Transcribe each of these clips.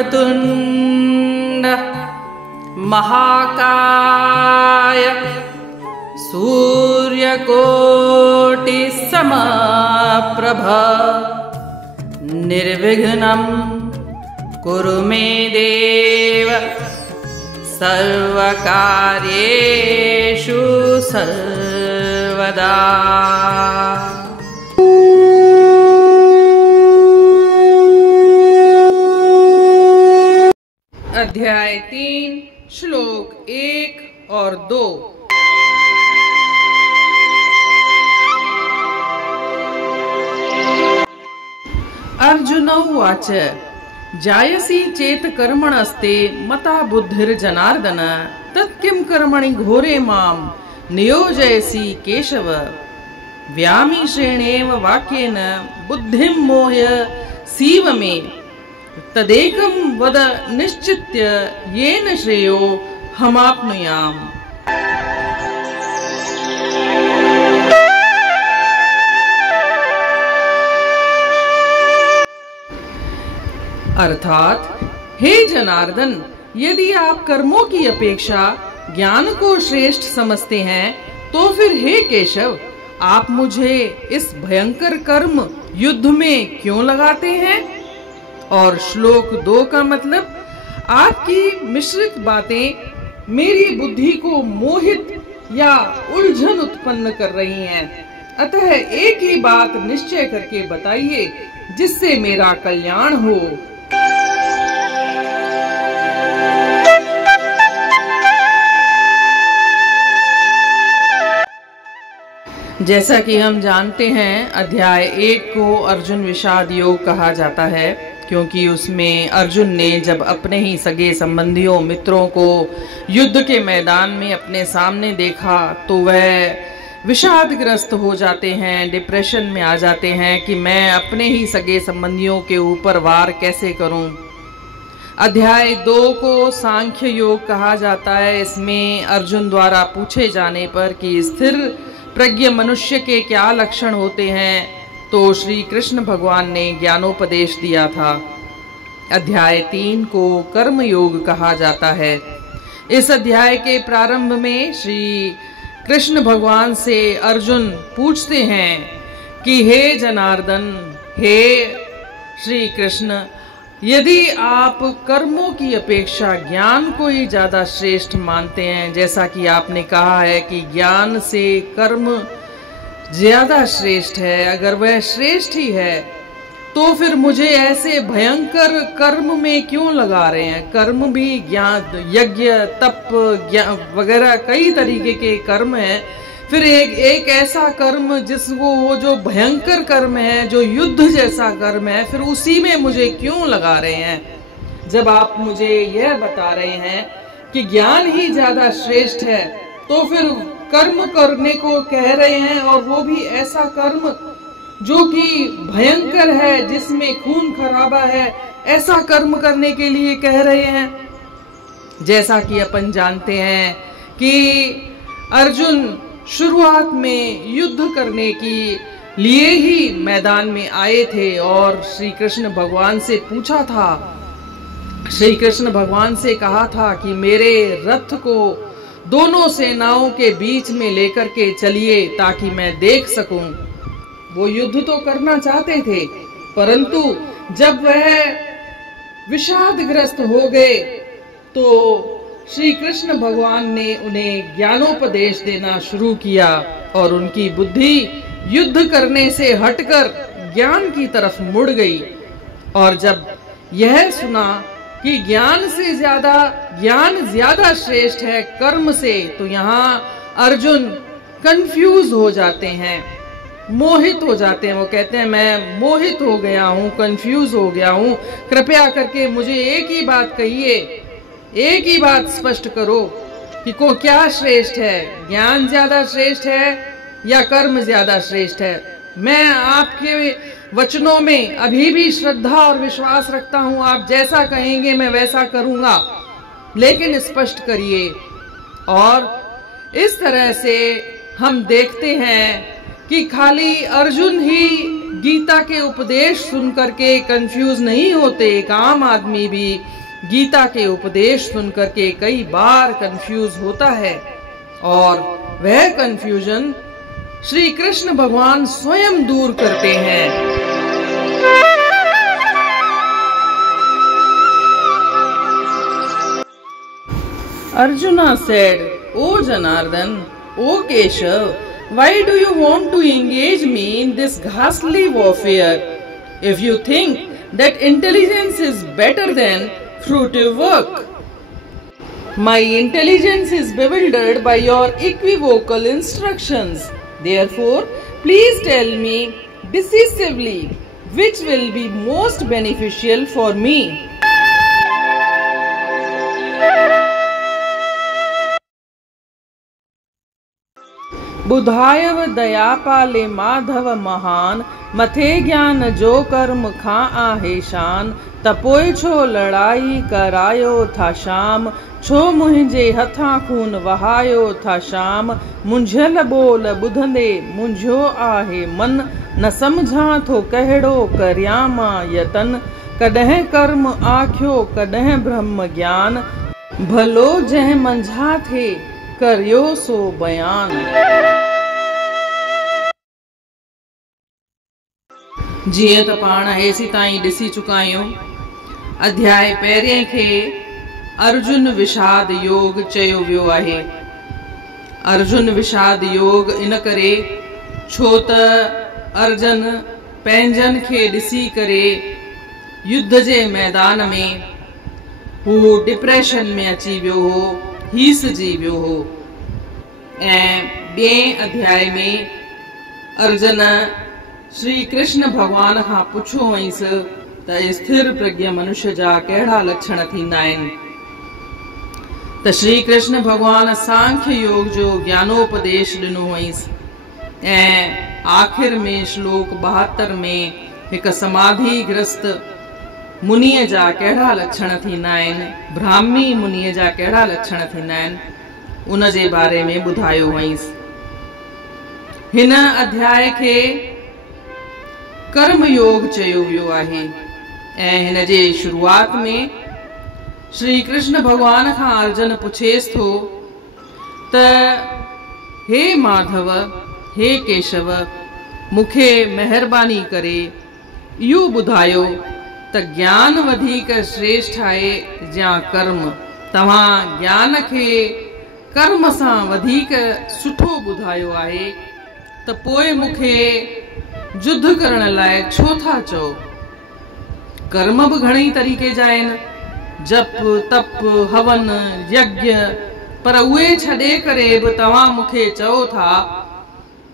वक्रतुंड महाकाय सूर्यकोटि समप्रभ निर्विघ्नं कुरु मे देव सर्वकार्येषु सर्वदा। अध्याय 3 श्लोक 1 और 2। अर्जुन उवाच जायसी चेत कर्मणस्ते मता बुद्धिर्जनार्दन तत्किं कर्मणि घोरे मां नियोजयसि केशव। व्यामिश्रेणेव वाक्येन बुद्धिं मोह्य सीव मे तदेकं वद निश्चित्य येन श्रेयो हमाप्नुयाम्। अर्थात हे जनार्दन, यदि आप कर्मों की अपेक्षा ज्ञान को श्रेष्ठ समझते हैं तो फिर हे केशव, आप मुझे इस भयंकर कर्म युद्ध में क्यों लगाते हैं। और श्लोक 2 का मतलब, आपकी मिश्रित बातें मेरी बुद्धि को मोहित या उलझन उत्पन्न कर रही हैं। अतः एक ही बात निश्चय करके बताइए जिससे मेरा कल्याण हो। जैसा कि हम जानते हैं, अध्याय 1 को अर्जुन विषाद योग कहा जाता है, क्योंकि उसमें अर्जुन ने जब अपने ही सगे संबंधियों मित्रों को युद्ध के मैदान में अपने सामने देखा तो वह विषादग्रस्त हो जाते हैं, डिप्रेशन में आ जाते हैं कि मैं अपने ही सगे संबंधियों के ऊपर वार कैसे करूं। अध्याय 2 को सांख्य योग कहा जाता है। इसमें अर्जुन द्वारा पूछे जाने पर कि स्थिर प्रज्ञ मनुष्य के क्या लक्षण होते हैं, तो श्री कृष्ण भगवान ने ज्ञानोपदेश दिया था। अध्याय 3 को कर्म योग कहा जाता है। इस अध्याय के प्रारंभ में श्री कृष्ण भगवान से अर्जुन पूछते हैं कि हे जनार्दन, हे श्री कृष्ण, यदि आप कर्मों की अपेक्षा ज्ञान को ही ज्यादा श्रेष्ठ मानते हैं, जैसा कि आपने कहा है कि ज्ञान से कर्म ज्यादा श्रेष्ठ है, अगर वह श्रेष्ठ ही है तो फिर मुझे ऐसे भयंकर कर्म में क्यों लगा रहे हैं। कर्म भी ज्ञान, यज्ञ, तप वगैरह कई तरीके के कर्म हैं, फिर एक ऐसा कर्म जिसको वो जो भयंकर कर्म है, जो युद्ध जैसा कर्म है, फिर उसी में मुझे क्यों लगा रहे हैं। जब आप मुझे यह बता रहे हैं कि ज्ञान ही ज्यादा श्रेष्ठ है, तो फिर कर्म करने को कह रहे हैं, और वो भी ऐसा कर्म जो कि भयंकर है, जिसमें खून खराबा है, ऐसा कर्म करने के लिए कह रहे हैं। जैसा कि अपन जानते हैं कि अर्जुन शुरुआत में युद्ध करने के लिए ही मैदान में आए थे और श्री कृष्ण भगवान से पूछा था, श्री कृष्ण भगवान से कहा था कि मेरे रथ को दोनों सेनाओं के बीच में लेकर के चलिए ताकि मैं देख सकूं। वो युद्ध तो करना चाहते थे, परंतु जब वह विषादग्रस्त हो गए तो श्री कृष्ण भगवान ने उन्हें ज्ञानोपदेश देना शुरू किया और उनकी बुद्धि युद्ध करने से हटकर ज्ञान की तरफ मुड़ गई। और जब यह सुना कि ज्ञान ज्यादा श्रेष्ठ है कर्म से, तो यहाँ अर्जुन कंफ्यूज हो जाते हैं, मोहित हो जाते हैं। वो कहते हैं मैं मोहित हो गया हूँ, कंफ्यूज हो गया हूँ, कृपया करके मुझे एक ही बात कहिए, एक ही बात स्पष्ट करो कि को क्या श्रेष्ठ है, ज्ञान ज्यादा श्रेष्ठ है या कर्म ज्यादा श्रेष्ठ है। मैं आपके वचनों में अभी भी श्रद्धा और विश्वास रखता हूँ, आप जैसा कहेंगे मैं वैसा करूंगा, लेकिन स्पष्ट करिए। और इस तरह से हम देखते हैं कि खाली अर्जुन ही गीता के उपदेश सुन करके कंफ्यूज नहीं होते। एक आम आदमी भी गीता के उपदेश सुन करके कई बार कंफ्यूज होता है, और वह कंफ्यूजन श्री कृष्ण भगवान स्वयं दूर करते हैं। Arjuna said, "O Janardhan, O Keshav, why do you want to engage me in this ghastly warfare? If you think that intelligence is better than fruitive work, my intelligence is bewildered by your equivocal instructions. Therefore, please tell me decisively which will be most beneficial for me." बुधायव दयापाले Madhav महान, मथे ज्ञान जो कर्म खा आहे शान, तपोय छो लड़ाई करायो था शाम, छो मुंहिंजे हथां खून वहायो था शाम, मुंझियल बोल ॿुधंदे मुंझियो आहे मन, न सम्झां थो कहिड़ो करियां मां यतन, कॾहिं कर्म आखियो कॾहिं ब्रह्म ज्ञान, भलो जंहिं मंझा थे करियो सो बयान। जीअं त पाण हेसी ताईं ॾिसी चुका आहियूं, अध्याय पहिरें खे अर्जुन विषाद योग चयो वियो आहे। अर्जुन विषाद योग इन करे छो त अर्जुन पंहिंजनि खे ॾिसी करे युद्ध जे मैदान में हू डिप्रेशन में अची वियो हो, हीसजी वियो हो। ऐं ॿिएं अध्याय में अर्जुन श्री कृष्ण भगवान खां पुछो हुईस त स्थिर प्रज्ञ मनुष्य जा कहिड़ा लक्षण थींदा आहिनि। त श्री कृष्ण भगवान सांख्य योग जो ज्ञानोपदेश ॾिनो हुईस, ऐं आखिर में श्लोक 72 में हिकु समाधिग्रस्त मुनीअ जा कहिड़ा लक्षण थींदा आहिनि, ब्राह्मी मुनीअ जा कहिड़ा लक्षण थींदा आहिनि, उन जे बारे में ॿुधायो हुईस। हिन अध्याय खे कर्म योग चयो वियो आहे, ऐं हिन जे शुरूआत में श्री कृष्ण भगवान खां अर्जुन पुछेस थो त हे माधव, हे केशव, मूंखे महिरबानी करे इहो ॿुधायो त ज्ञान वधीक श्रेष्ठ आहे या कर्म। तव्हां ज्ञान खे कर्म सां वधीक सुठो ॿुधायो आहे, त पोइ मूंखे युद्ध करण लाइ छो था चओ? कर्म बि घणेई तरीक़े जा आहिनि, जप तप हवन यज्ञ, पर उहे छॾे करे बि तव्हां मूंखे चओ था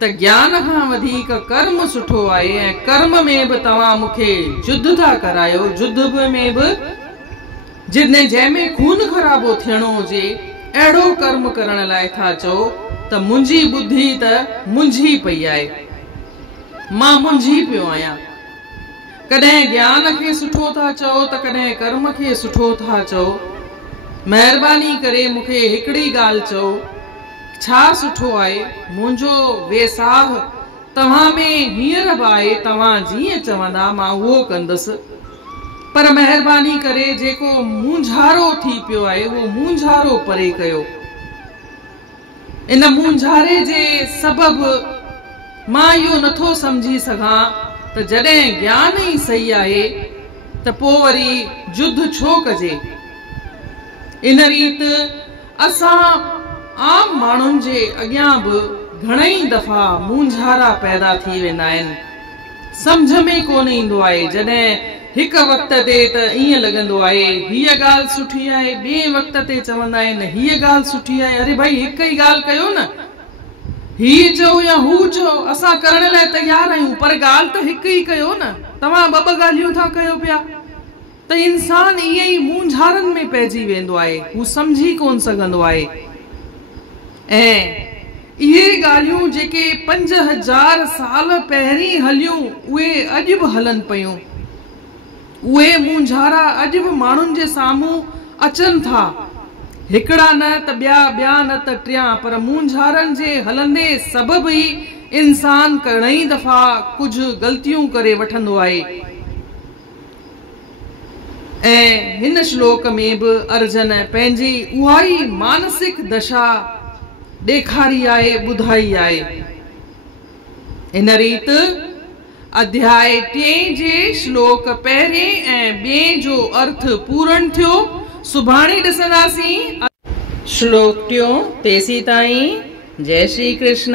त ज्ञान खां वधीक कर्म सुठो आहे, ऐं कर्म में बि तव्हां मूंखे युद्ध था करायो। युद्ध में बि जंहिंमें खून खराबो थियणो हुजे अहिड़ो कर्म करण लाइ था चओ, त मुंहिंजी बुद्धि त मुंझी पई आहे, मां मुंझी पियो आहियां। कॾहिं ज्ञान खे सुठो था चओ त कॾहिं कर्म खे सुठो था चओ। महिरबानी करे मूंखे हिकिड़ी ॻाल्हि चओ, छा सुठो आहे? मुंहिंजो वेसाह तव्हां में हींअर बि आहे, तव्हां जीअं चवंदा मां उहो कंदुसि, पर महिरबानी करे जेको मूंझारो थी पियो आहे उहो मूंझारो परे कयो। इन मूंझारे जे सबबु मां इहो नथो समझी सघां त जॾहिं ज्ञान ई सही आहे त पोइ वरी युद्ध छो कजे। इन रीति असां आम माण्हुनि जे अॻियां बि घणेई दफ़ा मूंझारा पैदा थी वेंदा आहिनि। समझ में कोन ईंदो आहे, जॾहिं हिकु वक़्त ते त ईअं लॻंदो आहे हीअ ॻाल्हि सुठी आहे, ॿिए वक़्त ते चवंदा आहिनि हीअ ॻाल्हि सुठी आहे। अरे भाई हिकु ई ॻाल्हि कयो न, हीअ चओ या हू चओ, असां करण लाइ तयार आहियूं, पर ॻाल्हि त हिकु ई कयो न। तव्हां ॿ ॻाल्हियूं था कयो पिया, त इंसान ईअं ई मूंझारनि में पइजी वेंदो आहे, हू समझी कोन सघंदो आहे। ऐं इहे ॻाल्हियूं जेके 5000 साल पहिरीं हलियूं उहे अॼु बि हलनि पियूं। उहे मूंझारा अॼु बि माण्हुनि जे साम्हूं अचनि था, हिकिड़ा न त ॿिया न त टिया, पर मूंझारनि जे हलंदे सबबु ई इंसान घणई दफ़ा कुछ गलतियूं करे वठंदो आहे। ऐं हिन श्लोक में भी अर्जुन पंहिंजी उहा ई मानसिक दशा ॾेखारी आहे, ॿुधाई आहे। इन रीत अध्याय 3 जे श्लोक पहिरें ऐं ॿिएं जो अर्थ पूर्ण थियो। सुभाणे ॾिसंदासीं श्लोक 3 तेसी ताईं। जय श्री कृष्ण।